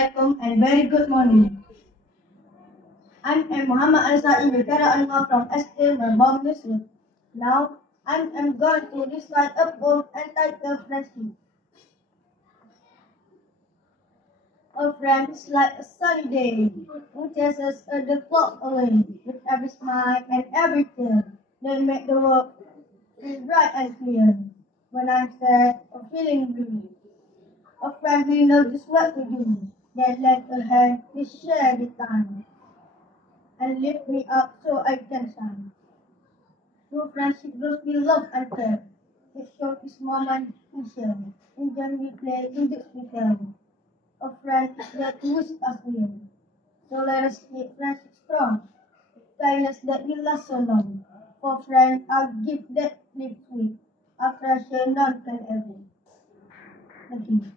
Assalamualaikum and very good morning. I'm Muhammad Al-Sa'i Anwar from SK Melbourne Muslim. Now, I'm going to recite a poem entitled Friendship. A friend is like a sunny day who chases the clouds away with every smile and every tear. They make the world feel bright and clear. When I'm sad or feeling blue, a friend will know just what to do. They lend a hand, they share the time, and lift me up so I can shine. True friendship grows with love and care. It shows its moment we share. In joy we play, in jokes we tell. A friend is there to wish us well. So let us keep friendship strong. Kindness that will last so long. For friends, I'll give that lives sweet. A treasure none can ever. Thank you.